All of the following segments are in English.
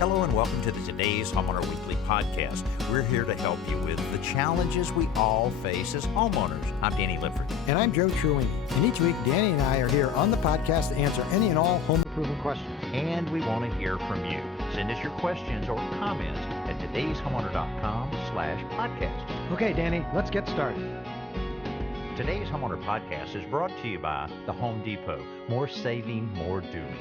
Hello and welcome to the Today's Homeowner Weekly podcast. We're here to help you with the challenges we all face as homeowners. I'm Danny Lipford. And I'm Joe Truing. And each week, Danny and I are here on the podcast to answer any and all home improvement questions. And we want to hear from you. Send us your questions or comments at todayshomeowner.com/podcast. Okay, Danny, let's get started. Today's Homeowner Podcast is brought to you by the Home Depot. More saving, more doing.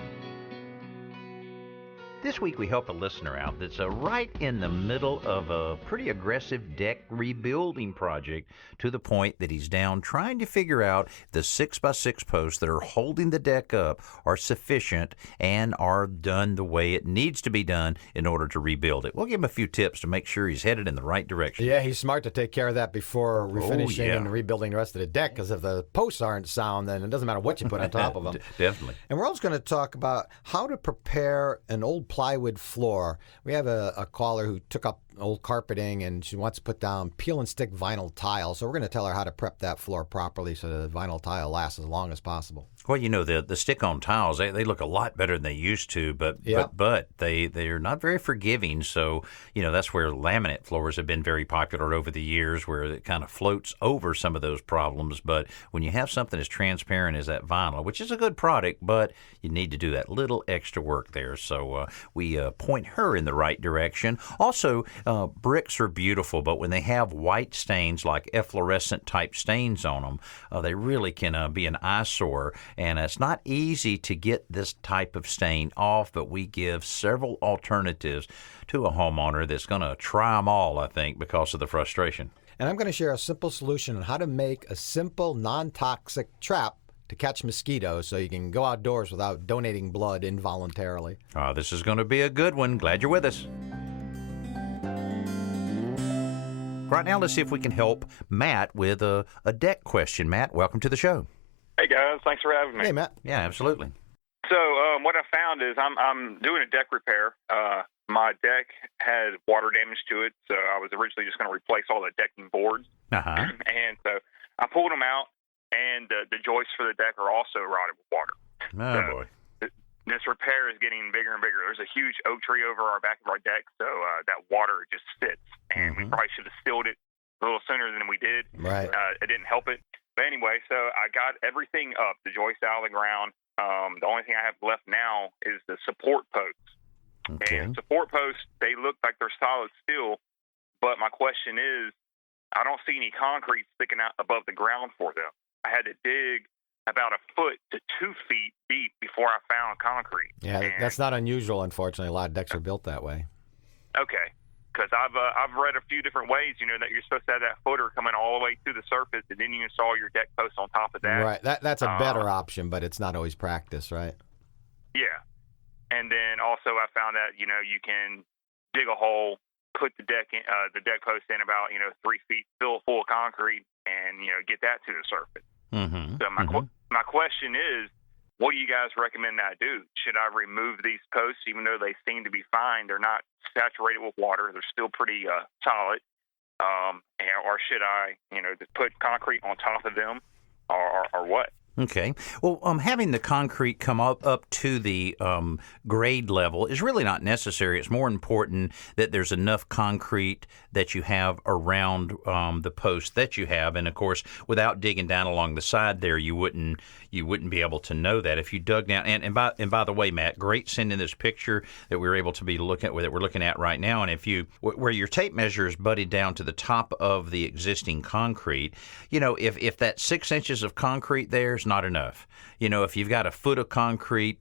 This week we help a listener out that's right in the middle of a pretty aggressive deck rebuilding project, to the point that he's down trying to figure out if the 6x6 posts that are holding the deck up are sufficient and are done the way it needs to be done in order to rebuild it. We'll give him a few tips to make sure he's headed in the right direction. Yeah, he's smart to take care of that before refinishing and rebuilding the rest of the deck, because if the posts aren't sound, then it doesn't matter what you put on top of them. Definitely. And we're also going to talk about how to prepare an old plywood floor. We have a caller who took up old carpeting and she wants to put down peel and stick vinyl tile. So we're going to tell her how to prep that floor properly so the vinyl tile lasts as long as possible. Well, you know, the stick-on tiles, they look a lot better than they used to, but they're not very forgiving. So, you know, that's where laminate floors have been very popular over the years, where it kind of floats over some of those problems. But when you have something as transparent as that vinyl, which is a good product, but you need to do that little extra work there. So we point her in the right direction. Also, bricks are beautiful, but when they have white stains, like efflorescent type stains on them, they really can be an eyesore. And it's not easy to get this type of stain off, but we give several alternatives to a homeowner that's going to try them all, I think, because of the frustration. And I'm going to share a simple solution on how to make a simple, non-toxic trap to catch mosquitoes so you can go outdoors without donating blood involuntarily. This is going to be a good one. Glad you're with us. Right now, let's see if we can help Matt with a deck question. Matt, welcome to the show. Hey guys, thanks for having me. Hey Matt. Yeah, absolutely. So what I found is I'm doing a deck repair. My deck had water damage to it, so I was originally just going to replace all the decking boards. And so I pulled them out, and the joists for the deck are also rotted with water. Boy. This repair is getting bigger and bigger. There's a huge oak tree over our back of our deck, so that water just sits. And we probably should have stilled it a little sooner than we did. Right. It didn't help it. But anyway, so I got everything up, the joist out of the ground. The only thing I have left now is the support posts. Okay. And support posts, they look like they're solid steel, but my question is, I don't see any concrete sticking out above the ground for them. I had to dig about 1 foot to 2 feet deep before I found concrete. Yeah, that's not unusual, unfortunately. A lot of decks are built that way. Okay. Because I've read a few different ways, you know, that you're supposed to have that footer coming all the way to the surface, and then you install your deck post on top of that. Right. That's a better option, but it's not always practice, right? Yeah. And then also I found that, you know, you can dig a hole, put the deck post in about, 3 feet, fill it full of concrete, and, get that to the surface. So my question is, what do you guys recommend that I do? Should I remove these posts, even though they seem to be fine? They're not saturated with water. They're still pretty solid. Or should I, just put concrete on top of them, or what? Okay. Well, having the concrete come up to the grade level is really not necessary. It's more important that there's enough concrete that you have around the post that you have. And of course, without digging down along the side there, you wouldn't be able to know that if you dug down. And by the way, Matt, great sending this picture that we were able to be looking at, that we're looking at right now. And if where your tape measure is butted down to the top of the existing concrete, if that 6 inches of concrete there is not enough. If you've got 1 foot of concrete,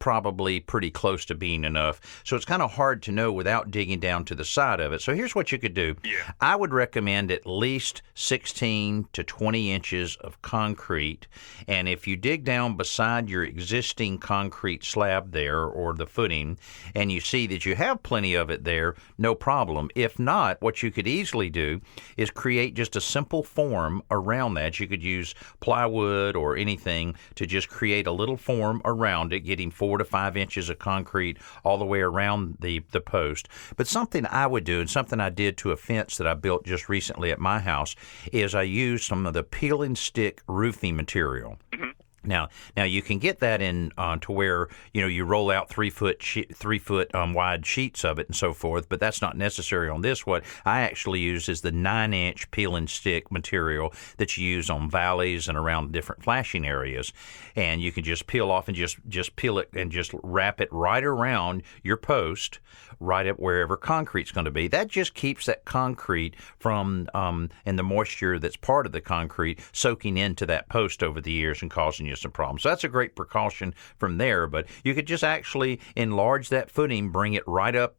probably pretty close to being enough. So it's kind of hard to know without digging down to the side of it. So here's what you could do. Yeah. I would recommend at least 16 to 20 inches of concrete. And if you dig down beside your existing concrete slab there, or the footing, and you see that you have plenty of it there, no problem. If not, what you could easily do is create just a simple form around that. You could use plywood or anything to just create a little form around it, getting 4 to 5 inches of concrete all the way around the post. But something I would do, and something I did to a fence that I built just recently at my house, is I used some of the peel and stick roofing material. Now you can get that in to where you roll out 3 foot wide sheets of it and so forth, but that's not necessary on this. What I actually use is the 9-inch peel and stick material that you use on valleys and around different flashing areas, and you can just peel off and just peel it and just wrap it right around your post, right up wherever concrete's going to be. That just keeps that concrete from and the moisture that's part of the concrete soaking into that post over the years and causing you some problems. So that's a great precaution from there. But you could just actually enlarge that footing, bring it right up,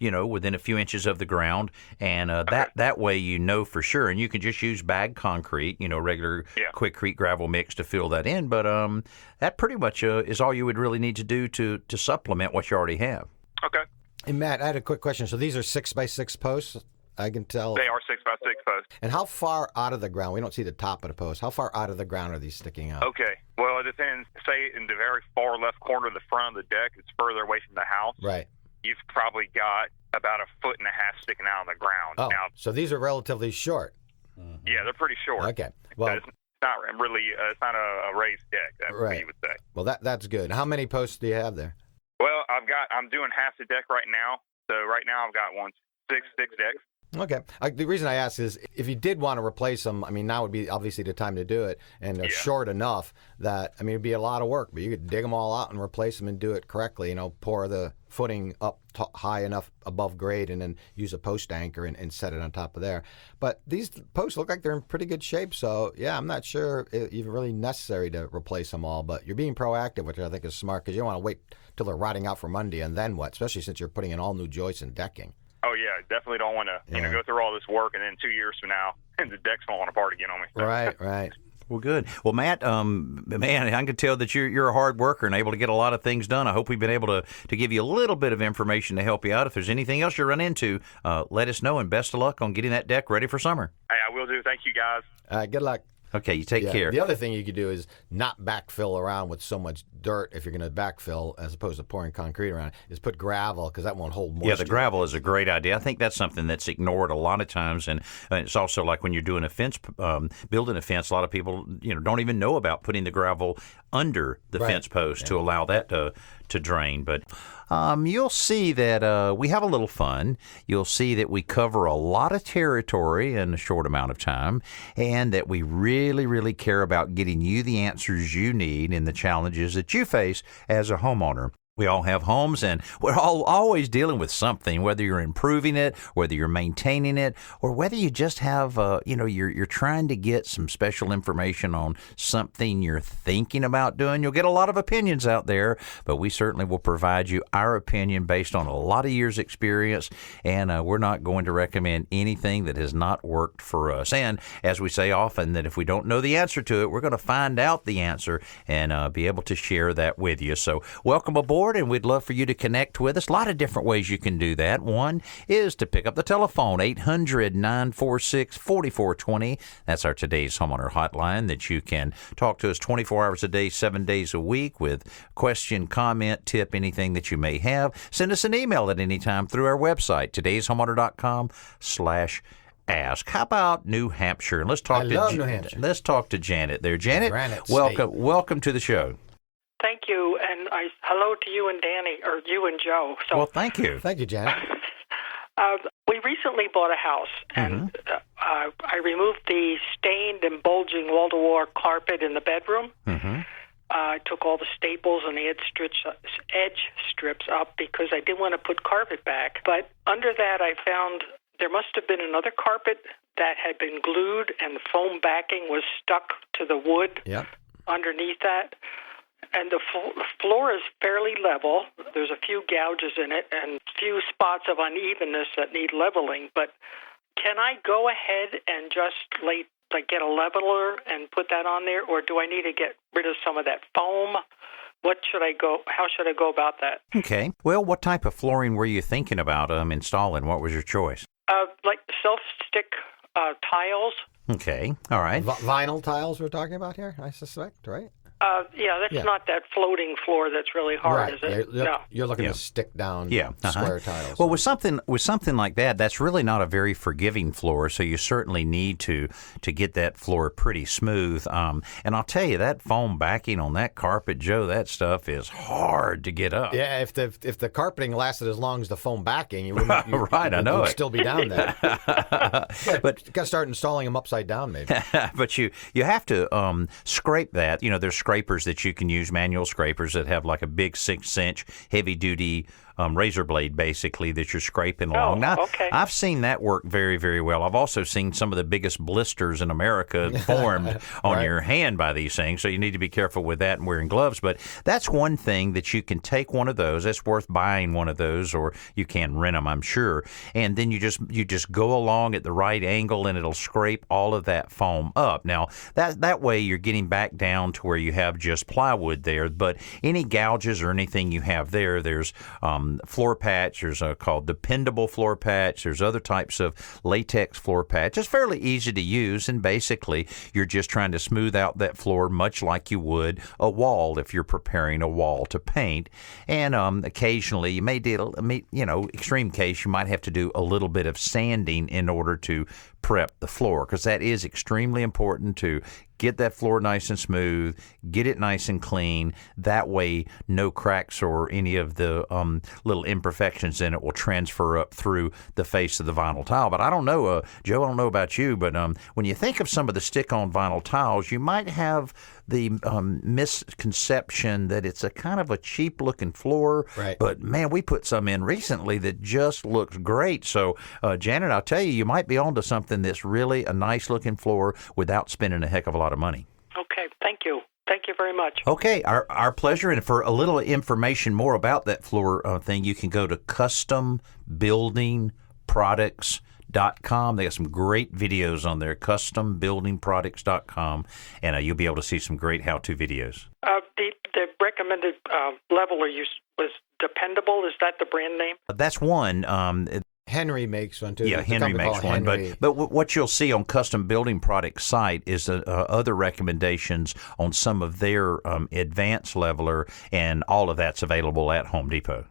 within a few inches of the ground, and that way for sure. And you can just use bag concrete, regular Quikrete gravel mix to fill that in. But that pretty much is all you would really need to do to supplement what you already have. Okay. Hey, Matt, I had a quick question. So these are 6x6 posts? I can tell. They are 6x6 posts. And how far out of the ground? We don't see the top of the post. How far out of the ground are these sticking out? Okay. Well, it depends. Say in the very far left corner of the front of the deck, it's further away from the house. Right. You've probably got about 1.5 feet sticking out on the ground. Oh, now, so these are relatively short. Mm-hmm. Yeah, they're pretty short. Okay. Well, it's not really. It's not a raised deck. That's what you would say. Well, that's good. How many posts do you have there? Well, I'm doing half the deck right now. So right now I've got 6 decks. Okay. The reason I ask is if you did want to replace them, now would be obviously the time to do it, and they're short enough that, it'd be a lot of work, but you could dig them all out and replace them and do it correctly, pour the footing up high enough above grade and then use a post anchor and set it on top of there. But these posts look like they're in pretty good shape, so yeah, I'm not sure it's really necessary to replace them all, but you're being proactive, which I think is smart, because you don't want to wait till they're rotting out for Monday and then what, especially since you're putting in all new joists and decking. Oh, yeah, definitely don't want to go through all this work and then 2 years from now the deck's falling apart again on me. Right. Well, good. Well, Matt, man, I can tell that you're a hard worker and able to get a lot of things done. I hope we've been able to give you a little bit of information to help you out. If there's anything else you run into, let us know, and best of luck on getting that deck ready for summer. Hey, I will do. Thank you, guys. All right, good luck. Okay, you take care. The other thing you could do is not backfill around with so much dirt if you're going to backfill, as opposed to pouring concrete around, is put gravel, because that won't hold moisture. Yeah, the gravel is a great idea. I think that's something that's ignored a lot of times, and it's also like when you're doing a fence, building a fence, a lot of people don't even know about putting the gravel under the fence post to allow that to drain. But you'll see that we have a little fun. You'll see that we cover a lot of territory in a short amount of time, and that we really, really care about getting you the answers you need in the challenges that you face as a homeowner. We all have homes, and we're all always dealing with something, whether you're improving it, whether you're maintaining it, or whether you just have, you're trying to get some special information on something you're thinking about doing. You'll get a lot of opinions out there, but we certainly will provide you our opinion based on a lot of years' experience, and we're not going to recommend anything that has not worked for us. And as we say often, that if we don't know the answer to it, we're going to find out the answer and be able to share that with you. So welcome aboard. And we'd love for you to connect with us. A lot of different ways you can do that. One is to pick up the telephone, 800-946-4420. That's our Today's Homeowner Hotline that you can talk to us 24 hours a day, 7 days a week with question, comment, tip, anything that you may have. Send us an email at any time through our website, todayshomeowner.com/ask. How about New Hampshire? And let's talk New Hampshire. Let's talk to Janet there. Janet, welcome to the show. Thank you, and hello to you and Danny, or you and Joe. So, well, thank you. Thank you, Janet. We recently bought a house, and I removed the stained and bulging wall-to-wall carpet in the bedroom. I took all the staples and the edge strips up because I didn't want to put carpet back. But under that, I found there must have been another carpet that had been glued, and the foam backing was stuck to the wood underneath that. And the floor is fairly level. There's a few gouges in it and few spots of unevenness that need leveling. But can I go ahead and just get a leveler and put that on there, or do I need to get rid of some of that foam? How should I go about that? Okay. Well, what type of flooring were you thinking about installing? What was your choice? Like self-stick tiles. Okay. All right. Vinyl tiles we're talking about here, I suspect, right? That's not that floating floor that's really hard, right. is it? You're looking to stick down Uh-huh. square tiles. Well, with something like that, that's really not a very forgiving floor. So you certainly need to get that floor pretty smooth. And I'll tell you, that foam backing on that carpet, Joe, that stuff is hard to get up. Yeah, if the carpeting lasted as long as the foam backing, you wouldn't. I know you'd it. Still be down there. But you got to start installing them upside down, maybe. But you have to scrape that. There's scrapers that you can use, manual scrapers that have like a big 6-inch heavy-duty razor blade, basically, that you're scraping along. Now, okay. I've seen that work very, very well. I've also seen some of the biggest blisters in America formed on your hand by these things, so you need to be careful with that and wearing gloves. But that's one thing that you can take one of those. It's worth buying one of those, or you can rent them, I'm sure. And then you just go along at the right angle, and it'll scrape all of that foam up. Now, that way you're getting back down to where you have just plywood there. But any gouges or anything you have there's floor patch. There's called dependable floor patch. There's other types of latex floor patch. It's fairly easy to use, and basically you're just trying to smooth out that floor much like you would a wall if you're preparing a wall to paint. And occasionally you may do, extreme case, you might have to do a little bit of sanding in order to prep the floor, because that is extremely important to get that floor nice and smooth, get it nice and clean. That way, no cracks or any of the little imperfections in it will transfer up through the face of the vinyl tile. But I don't know, Joe, I don't know about you, but when you think of some of the stick-on vinyl tiles, you might have the misconception that it's a kind of a cheap-looking floor. Right. But, man, we put some in recently that just looks great. So, Janet, I'll tell you, you might be onto something that's really a nice-looking floor without spending a heck of a lot of money. Okay, thank you. Thank you very much. Okay, our pleasure. And for a little information more about that floor thing, you can go to custombuildingproducts.com. They got some great videos on there, custombuildingproducts.com, and you'll be able to see some great how-to videos. The recommended level was dependable. Is that the brand name? That's one. Henry makes one, too. Yeah, Henry makes one. Henry. But what you'll see on Custom Building Products site is other recommendations on some of their advanced leveler, and all of that's available at Home Depot.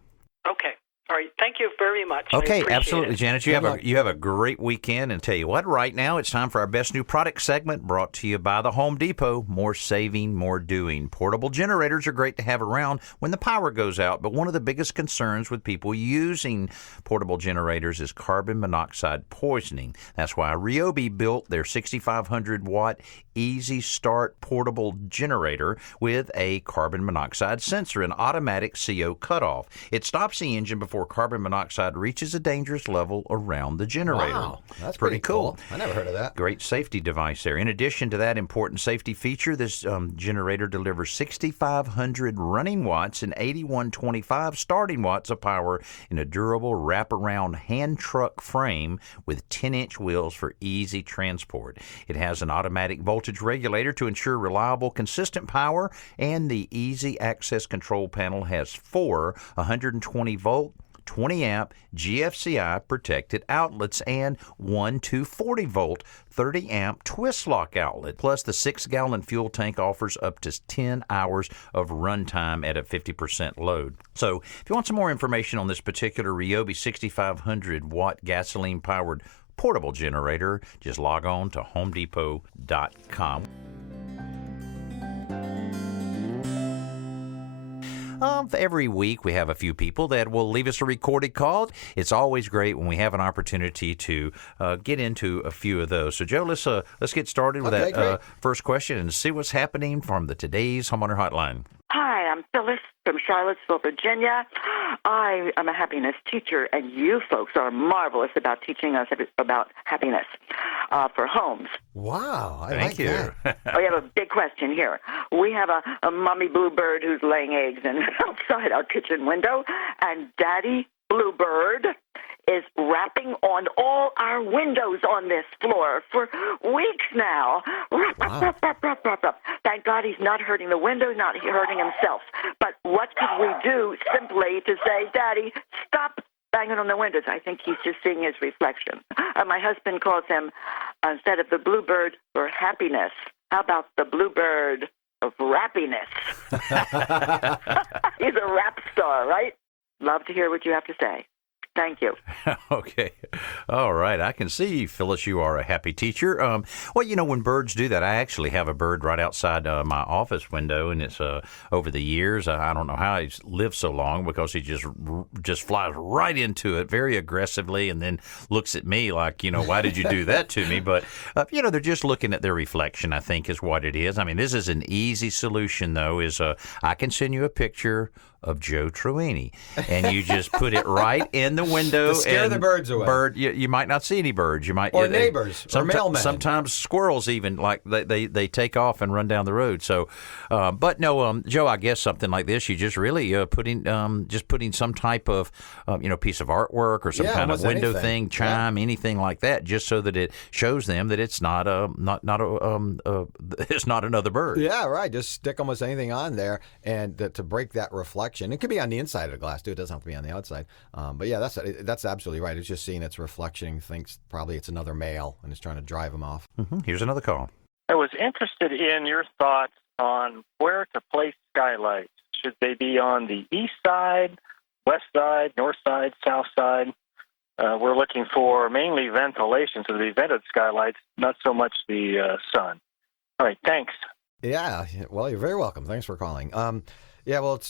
Okay. All right. Thank you very much. Okay, absolutely, it. Janet. You have a great weekend. And tell you what, right now it's time for our best new product segment, brought to you by the Home Depot. More saving, more doing. Portable generators are great to have around when the power goes out, but one of the biggest concerns with people using portable generators is carbon monoxide poisoning. That's why Ryobi built their 6,500 watt Easy Start portable generator with a carbon monoxide sensor and automatic CO cutoff. It stops the engine before carbon monoxide reaches a dangerous level around the generator. Wow, that's pretty cool. I never heard of that. Great safety device there. In addition to that important safety feature, this generator delivers 6,500 running watts and 8,125 starting watts of power in a durable wraparound hand truck frame with 10-inch wheels for easy transport. It has an automatic voltage regulator to ensure reliable, consistent power, and the easy access control panel has 4 120-volt 20-amp GFCI protected outlets and 1 240-volt 30-amp twist lock outlet. Plus, the 6-gallon fuel tank offers up to 10 hours of runtime at a 50% load. So, if you want some more information on this particular Ryobi 6,500-watt gasoline-powered portable generator, just log on to HomeDepot.com. Every week we have a few people that will leave us a recorded call. It's always great when we have an opportunity to get into a few of those. So, Joe, let's get started with that first question and see what's happening from the Today's Homeowner Hotline. Hi, I'm Phyllis from Charlottesville, Virginia. I am a happiness teacher, and you folks are marvelous about teaching us about happiness for homes. Wow, I Thank you. That. We have a big question here. We have a mommy bluebird who's laying eggs outside our kitchen window, and Daddy Bluebird is rapping on all our windows on this floor for weeks now. Wow. Thank God he's not hurting the window, not hurting himself. But what could we do simply to say, Daddy, stop banging on the windows? I think he's just seeing his reflection. My husband calls him, instead of the bluebird, for happiness. How about the bluebird of rappiness. He's a rap star, right? Love to hear what you have to say. Thank you. Okay. All right. I can see, Phyllis, you are a happy teacher. Well, when birds do that, I actually have a bird right outside my office window, and it's over the years. I don't know how he's lived so long because he just flies right into it very aggressively and then looks at me like, why did you do that to me? But, they're just looking at their reflection, I think, is what it is. I mean, this is an easy solution, though, is I can send you a picture of Joe Truini, and you just put it right in the window to scare the birds away. You might not see any birds. You might or neighbors or mailmen. Sometimes squirrels even they take off and run down the road. So, but no, Joe, I guess something like this, you just really putting some type of piece of artwork or some kind of window thing, chime, anything like that, just so that it shows them that it's not it's not another bird. Yeah, right. Just stick almost anything on there and to break that reflection. It could be on the inside of the glass too. It doesn't have to be on the outside. But yeah, that's absolutely right. It's just seeing its reflection, thinks probably it's another male, and it's trying to drive them off. Mm-hmm. Here's another call. I was interested in your thoughts on where to place skylights. Should they be on the east side, west side, north side, south side? We're looking for mainly ventilation, so the vented skylights, not so much the sun. All right, thanks. Yeah, well, you're very welcome. Thanks for calling. Yeah, well,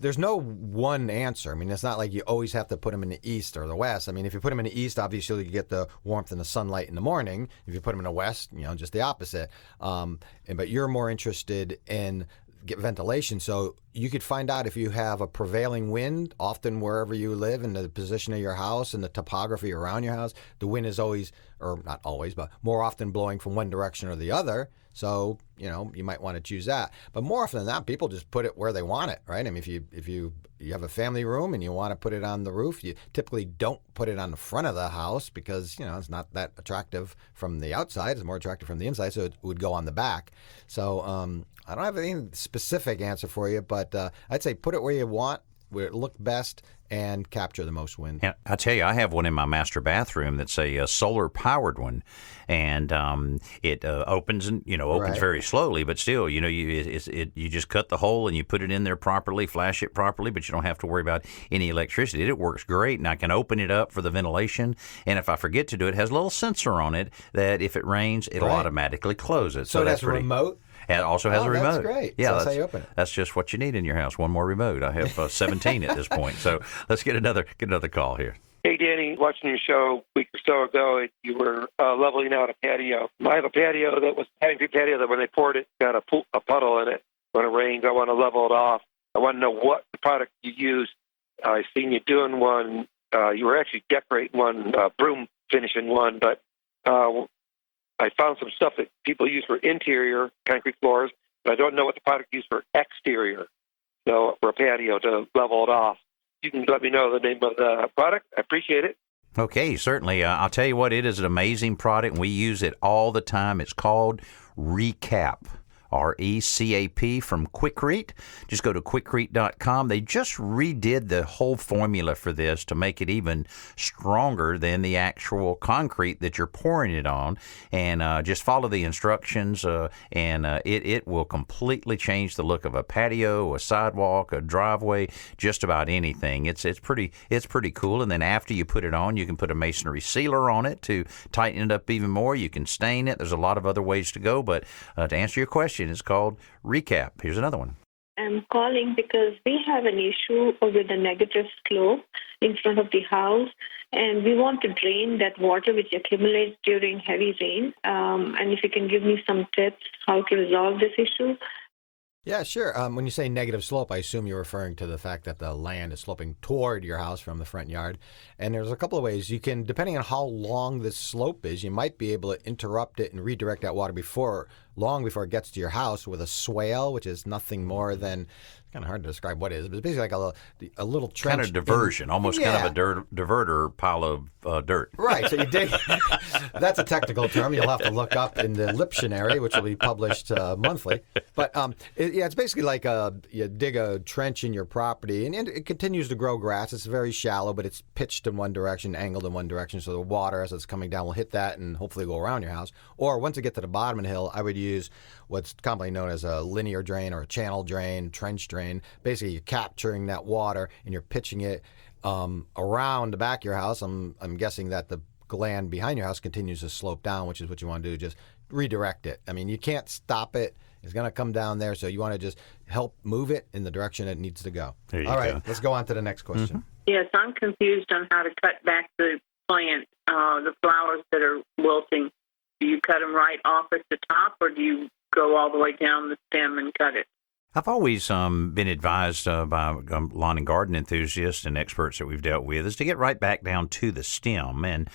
there's no one answer. I mean, it's not like you always have to put them in the east or the west. I mean, if you put them in the east, obviously you get the warmth and the sunlight in the morning. If you put them in the west, just the opposite. But you're more interested in get ventilation, so you could find out if you have a prevailing wind. Often wherever you live in the position of your house and the topography around your house, the wind is always, or not always, but more often blowing from one direction or the other. So, you might want to choose that. But more often than not, people just put it where they want it, right? I mean, if you have a family room and you want to put it on the roof, you typically don't put it on the front of the house because, it's not that attractive from the outside. It's more attractive from the inside, so it would go on the back. So I don't have any specific answer for you, but I'd say put it where you want, where it look best, and capture the most wind. Yeah, I tell you, I have one in my master bathroom that's a solar-powered one, and it opens and opens very slowly, but still, you just cut the hole and you put it in there properly, flash it properly, but you don't have to worry about any electricity. It works great, and I can open it up for the ventilation, and if I forget to do it, it has a little sensor on it that if it rains, it'll automatically close it. So that's remote? It also has a remote. That's great. Yeah, so that's how you open it. That's just what you need in your house. One more remote. I have 17 at this point. So let's get another call here. Hey, Danny, watching your show a week or so ago, you were leveling out a patio. I have a patio that was having a patio that when they poured it, got a puddle in it. When it rains, I want to level it off. I want to know what product you use. I've seen you doing one. You were actually decorating one, broom finishing one, but I found some stuff that people use for interior concrete floors, but I don't know what the product used for exterior, so for a patio to level it off. You can let me know the name of the product. I appreciate it. Okay, certainly. I'll tell you what, it is an amazing product, and we use it all the time. It's called Recap. RECAP from Quikrete. Just go to quikrete.com. They just redid the whole formula for this to make it even stronger than the actual concrete that you're pouring it on. And just follow the instructions, and it will completely change the look of a patio, a sidewalk, a driveway, just about anything. It's pretty cool. And then after you put it on, you can put a masonry sealer on it to tighten it up even more. You can stain it. There's a lot of other ways to go. But to answer your question, it's called Recap. Here's another one. I'm calling because we have an issue with a negative slope in front of the house, and we want to drain that water which accumulates during heavy rain. And if you can give me some tips how to resolve this issue. Yeah, sure. When you say negative slope, I assume you're referring to the fact that the land is sloping toward your house from the front yard. And there's a couple of ways you can, depending on how long this slope is, you might be able to interrupt it and redirect that water long before it gets to your house with a swale, which is nothing more than, kind of hard to describe what it is, but it's basically like a little trench. Kind of diversion, almost kind of a diverter pile of dirt. Right, so you dig. That's a technical term you'll have to look up in the Liptionary, which will be published monthly. But it's basically like you dig a trench in your property, and it continues to grow grass. It's very shallow, but it's pitched in one direction, angled in one direction, so the water as it's coming down will hit that and hopefully go around your house. Or once you get to the bottom of the hill, I would use what's commonly known as a linear drain or a channel drain, trench drain. Basically, you're capturing that water and you're pitching it around the back of your house. I'm guessing that the gland behind your house continues to slope down, which is what you want to do. Just redirect it. I mean, you can't stop it. It's going to come down there, so you want to just help move it in the direction it needs to go. All right, let's go on to the next question. Yes, I'm confused on how to cut back the plant, the flowers that are wilting. Do you cut them right off at the top, or do you go all the way down the stem and cut it? I've always been advised by lawn and garden enthusiasts and experts that we've dealt with is to get right back down to the stem and,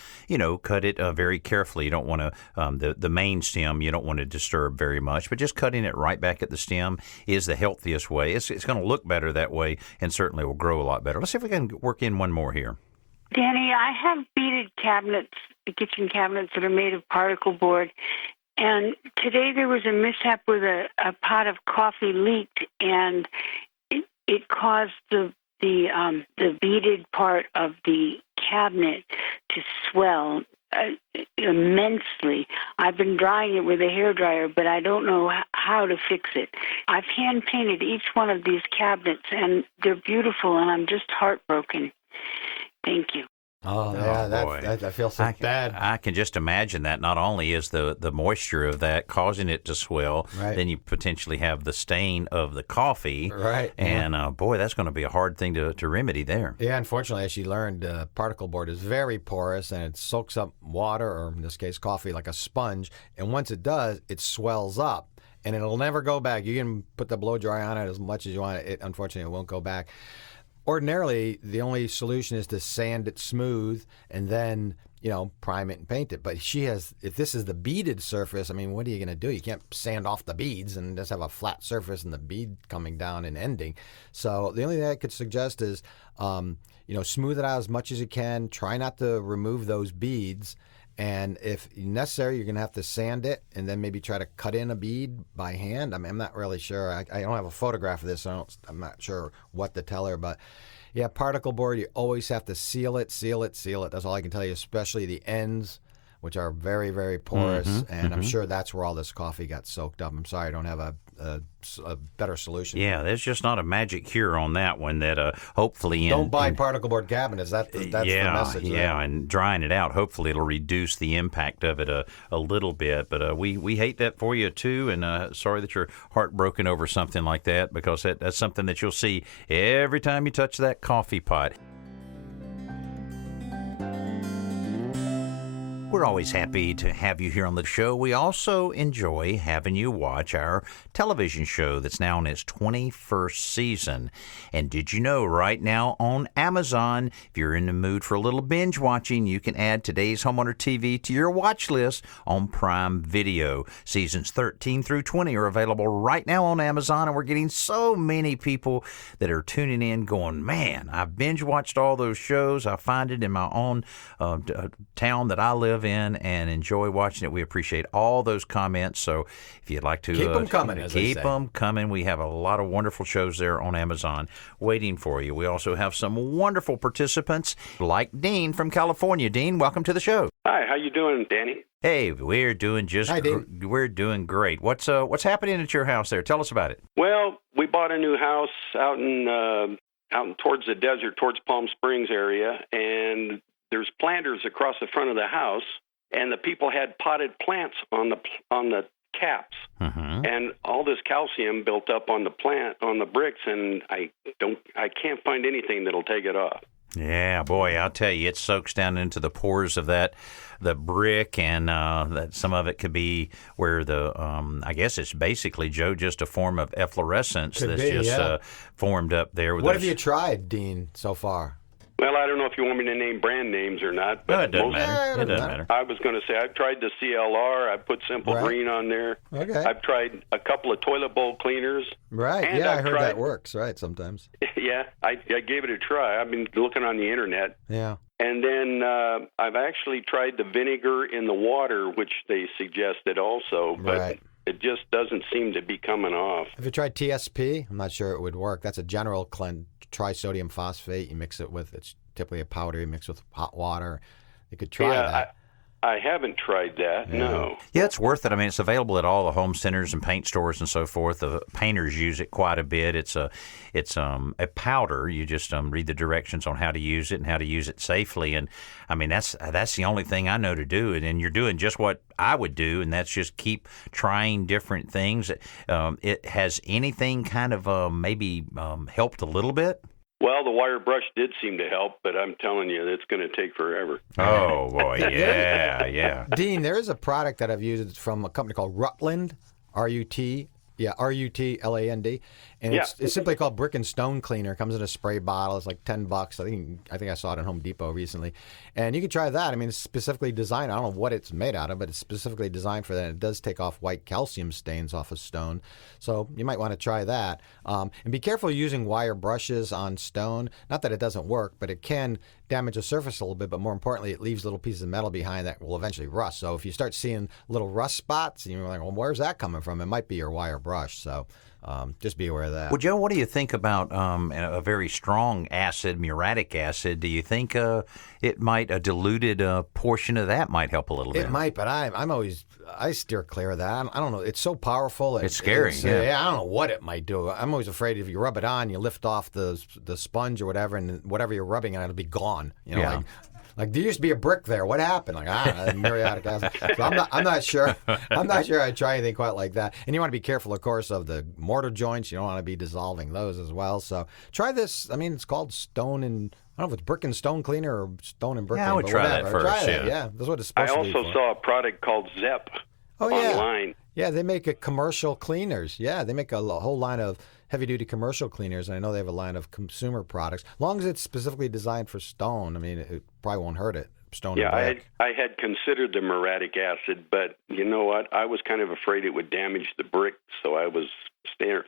cut it very carefully. You don't want to, the main stem, you don't want to disturb very much, but just cutting it right back at the stem is the healthiest way. It's going to look better that way and certainly will grow a lot better. Let's see if we can work in one more here. Danny, I have beaded cabinets, kitchen cabinets that are made of particle board. And today there was a mishap with a pot of coffee leaked, and it caused the beaded part of the cabinet to swell immensely. I've been drying it with a hairdryer, but I don't know how to fix it. I've hand painted each one of these cabinets, and they're beautiful, and I'm just heartbroken. Thank you. Oh, yeah, boy. I feel so bad. I can just imagine that. Not only is the moisture of that causing it to swell, then you potentially have the stain of the coffee. Right. And, boy, that's going to be a hard thing to remedy there. Yeah, unfortunately, as she learned, particle board is very porous, and it soaks up water, or in this case, coffee, like a sponge. And once it does, it swells up, and it'll never go back. You can put the blow dry on it as much as you want. It unfortunately, it won't go back. Ordinarily, the only solution is to sand it smooth and then, prime it and paint it. But if this is the beaded surface, I mean, what are you going to do? You can't sand off the beads and just have a flat surface and the bead coming down and ending. So the only thing I could suggest is, smooth it out as much as you can. Try not to remove those beads. And if necessary, you're going to have to sand it and then maybe try to cut in a bead by hand. I mean, I'm not really sure. I don't have a photograph of this, so I'm not sure what to tell her. But, yeah, particle board, you always have to seal it. That's all I can tell you, especially the ends, which are very, very porous. And I'm sure that's where all this coffee got soaked up. I'm sorry I don't have a better solution. Yeah, there's just not a magic cure on that one that hopefully... Don't buy particle board cabinets. That's the message. Yeah, and drying it out, hopefully it'll reduce the impact of it a little bit. But we hate that for you, too, and sorry that you're heartbroken over something like that, because that's something that you'll see every time you touch that coffee pot. We're always happy to have you here on the show. We also enjoy having you watch our television show that's now in its 21st season. And did you know right now on Amazon, if you're in the mood for a little binge watching, you can add today's Homeowner TV to your watch list on Prime Video. Seasons 13 through 20 are available right now on Amazon, and we're getting so many people that are tuning in going, man, I binge watched all those shows. I find it in my own town that I live in and enjoy watching it. We appreciate all those comments. So if you'd like to keep them coming, keep them coming. We have a lot of wonderful shows there on Amazon waiting for you. We also have some wonderful participants like Dean from California. Dean, welcome to the show. Hi, how you doing, Danny? Hey, we're doing we're doing great. What's happening at your house there? Tell us about it. Well, we bought a new house out towards the desert, towards Palm Springs area, and there's planters across the front of the house, and the people had potted plants on the caps, and all this calcium built up on the bricks, and I can't find anything that'll take it off. Yeah, boy, I'll tell you, it soaks down into the pores of the brick, and that some of it could be where I guess it's basically, Joe, just a form of efflorescence formed up there. What have you tried, Dean, so far? Well, I don't know if you want me to name brand names or not. But it doesn't matter. It doesn't matter. I was going to say I've tried the CLR. I put Simple Green on there. Okay. I've tried a couple of toilet bowl cleaners. Right. And I heard that works, right, sometimes. Yeah, I gave it a try. I've been looking on the internet. Yeah. And then I've actually tried the vinegar in the water, which they suggested also. But it just doesn't seem to be coming off. Have you tried TSP? I'm not sure it would work. That's a general cleanse. Trisodium phosphate. You mix it with, it's typically a powder you mix with hot water. You could try that. I haven't tried that, no. Yeah, it's worth it. I mean, it's available at all the home centers and paint stores and so forth. The painters use it quite a bit. It's a powder. You just read the directions on how to use it and how to use it safely. And I mean, that's the only thing I know to do. And you're doing just what I would do, and that's just keep trying different things. It has anything kind of maybe helped a little bit? Well, the wire brush did seem to help, but I'm telling you, it's going to take forever. Oh, boy, yeah. Dean, there is a product that I've used. It's from a company called Rutland, R-U-T-Land, and it's simply called Brick and Stone Cleaner. It comes in a spray bottle. It's like $10. I think I saw it at Home Depot recently, and you can try that. I mean, it's specifically designed. I don't know what it's made out of, but it's specifically designed for that. It does take off white calcium stains off of stone, so you might want to try that. And be careful using wire brushes on stone. Not that it doesn't work, but it can damage the surface a little bit. But more importantly, it leaves little pieces of metal behind that will eventually rust. So if you start seeing little rust spots, and you're like, well, where's that coming from? It might be your wire brush. So just be aware of that. Well, Joe, what do you think about a very strong acid, muriatic acid? Do you think it might, a diluted portion of that might help a little bit? It might, but I steer clear of that. I don't know. It's so powerful. It's scary. Yeah, I don't know what it might do. I'm always afraid if you rub it on, you lift off the sponge or whatever, and whatever you're rubbing on, it'll be gone. You know, like there used to be a brick there. What happened? Like muriatic acid. So I'm not sure. I'm not sure I'd try anything quite like that. And you want to be careful, of course, of the mortar joints. You don't want to be dissolving those as well. So try this. I mean, it's called Stone and I don't know if it's Brick and Stone Cleaner or Stone and Brick. Yeah, I would try that first. Try it. Yeah, that's what it's supposed to be. I also saw a product called Zep online. Yeah, they make commercial cleaners. Yeah, they make a whole line of heavy-duty commercial cleaners, and I know they have a line of consumer products. As long as it's specifically designed for stone, I mean, it probably won't hurt it. Stone and brick. I had considered the muriatic acid, but you know what? I was kind of afraid it would damage the brick, so I was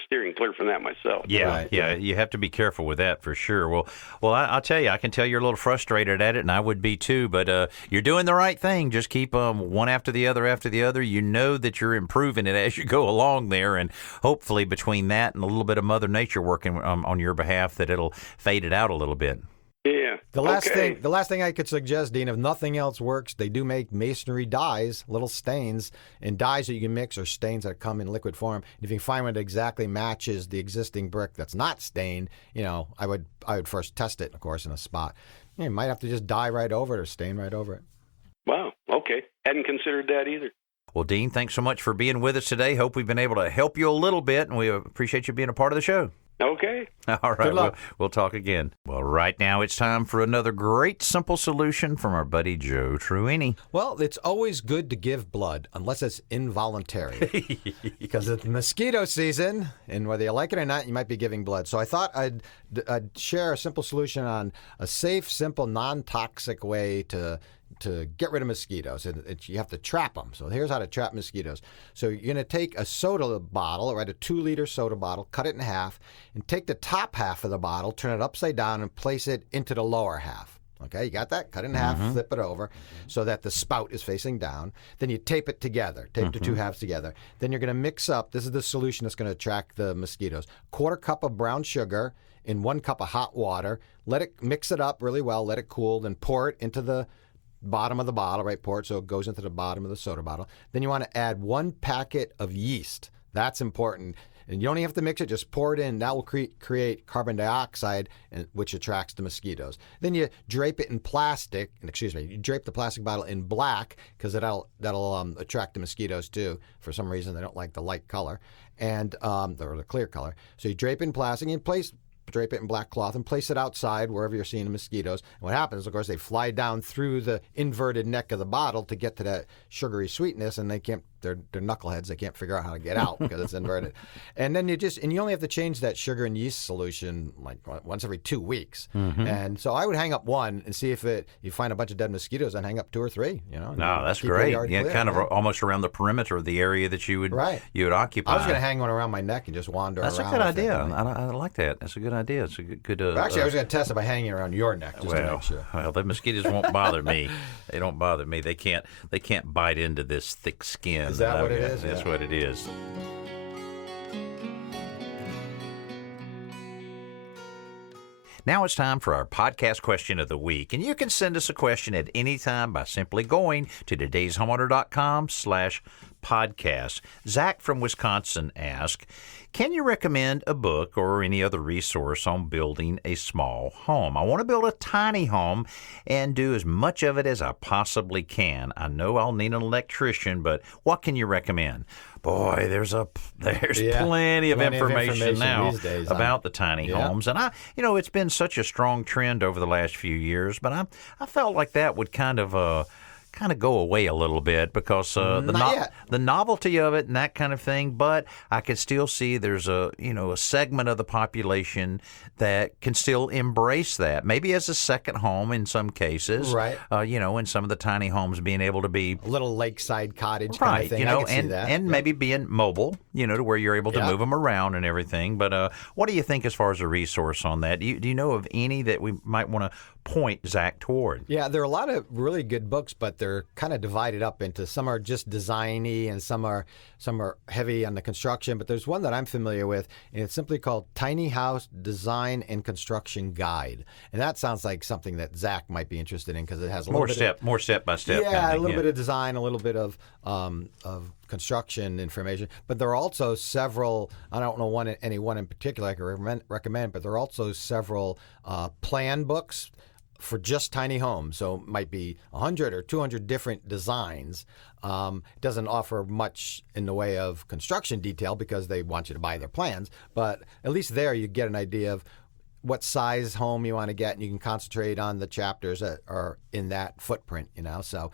steering clear from that myself. Yeah, you have to be careful with that for sure. Well, I'll tell you, I can tell you're a little frustrated at it, and I would be too, but you're doing the right thing. Just keep one after the other. You know that you're improving it as you go along there, and hopefully between that and a little bit of Mother Nature working on your behalf, that it'll fade it out a little bit. Yeah. The last thing I could suggest, Dean, if nothing else works, they do make masonry dyes, little stains, and dyes that you can mix or stains that come in liquid form. If you can find one that exactly matches the existing brick that's not stained, I would first test it, of course, in a spot. You might have to just dye right over it or stain right over it. Wow. Okay. Hadn't considered that either. Well, Dean, thanks so much for being with us today. Hope we've been able to help you a little bit, and we appreciate you being a part of the show. Okay. All right. We'll talk again. Well, right now it's time for another great simple solution from our buddy Joe Truini. Well, it's always good to give blood unless it's involuntary because it's mosquito season, and whether you like it or not, you might be giving blood. So I thought I'd share a simple solution on a safe, simple, non-toxic way to get rid of mosquitoes. You have to trap them. So here's how to trap mosquitoes. So you're going to take a soda bottle, right, a 2-liter soda bottle, cut it in half, and take the top half of the bottle, turn it upside down, and place it into the lower half. Okay, you got that? Cut it in half, flip it over so that the spout is facing down. Then you tape it together, tape the two halves together. Then you're going to mix up, this is the solution that's going to attract the mosquitoes, 1/4 cup of brown sugar in 1 cup of hot water. Mix it up really well, let it cool, then pour it into the bottom of the bottle, right? Pour it so it goes into the bottom of the soda bottle. Then you want to add 1 packet of yeast. That's important. And you don't even have to mix it, just pour it in. That will create carbon dioxide, which attracts the mosquitoes. Then you drape it in plastic, you drape the plastic bottle in black because that'll attract the mosquitoes too. For some reason, they don't like the light color or the clear color. So you drape it in plastic and drape it in black cloth and place it outside wherever you're seeing the mosquitoes. And what happens, of course, they fly down through the inverted neck of the bottle to get to that sugary sweetness, and they're knuckleheads. They can't figure out how to get out because it's inverted. And then you only have to change that sugar and yeast solution like once every 2 weeks. And so I would hang up one and see if you find a bunch of dead mosquitoes, and hang up 2 or 3. No, that's great. Yeah, clear, kind of almost around the perimeter of the area that you would occupy. I was going to hang one around my neck and just wander around. That's a good idea. I like that. That's a good idea. It's a good. Actually, I was going to test it by hanging around your neck just to make sure. Well, the mosquitoes won't bother me. They don't bother me. They can't bite into this thick skin. Is that what it is? That's what it is. Now it's time for our podcast question of the week. And you can send us a question at any time by simply going to todayshomeowner.com/podcast. Zach from Wisconsin asked, can you recommend a book or any other resource on building a small home? I want to build a tiny home and do as much of it as I possibly can. I know I'll need an electrician, but what can you recommend? Boy, there's plenty of information now these days about the tiny homes. And it's been such a strong trend over the last few years, but I felt like that would kind of go away a little bit because the novelty of it and that kind of thing. But I can still see there's a segment of the population that can still embrace that, maybe as a second home in some cases. Right. In some of the tiny homes being able to be a little lakeside cottage right, kind of thing. I can see that. And maybe being mobile, to where you're able to move them around and everything. But what do you think as far as a resource on that? Do you know of any that we might want to point Zach toward? Yeah, there are a lot of really good books, but they're kind of divided up into some are just designy and some are heavy on the construction. But there's one that I'm familiar with, and it's simply called Tiny House Design and Construction Guide. And that sounds like something that Zach might be interested in because it has a more step by step. Yeah, a little bit of design, a little bit of construction information. But there are also several. I don't know any one in particular I can recommend, but there are also several plan books for just tiny homes. So it might be 100 or 200 different designs. It doesn't offer much in the way of construction detail because they want you to buy their plans. But at least there you get an idea of what size home you want to get, and you can concentrate on the chapters that are in that footprint, So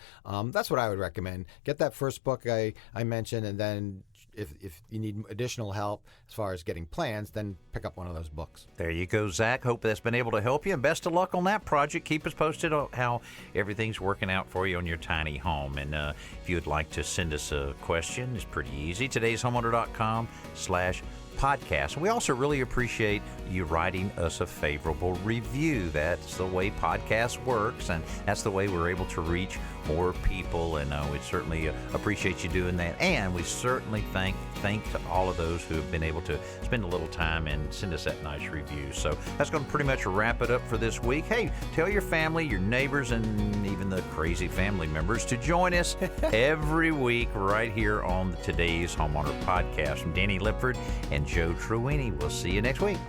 that's what I would recommend. Get that first book I mentioned, and then if you need additional help as far as getting plans, then pick up one of those books. There you go, Zach. Hope that's been able to help you, and best of luck on that project. Keep us posted on how everything's working out for you on your tiny home. And if you would like to send us a question, it's pretty easy. todayshomeowner.com/podcast. We also really appreciate you writing us a favorable review. That's the way podcast works, and that's the way we're able to reach more people, and we certainly appreciate you doing that. And we certainly thank to all of those who have been able to spend a little time and send us that nice review. So that's going to pretty much wrap it up for this week. Hey, tell your family, your neighbors, and even the crazy family members to join us every week right here on Today's Homeowner Podcast. From Danny Lipford and Joe Truini. We'll see you next week.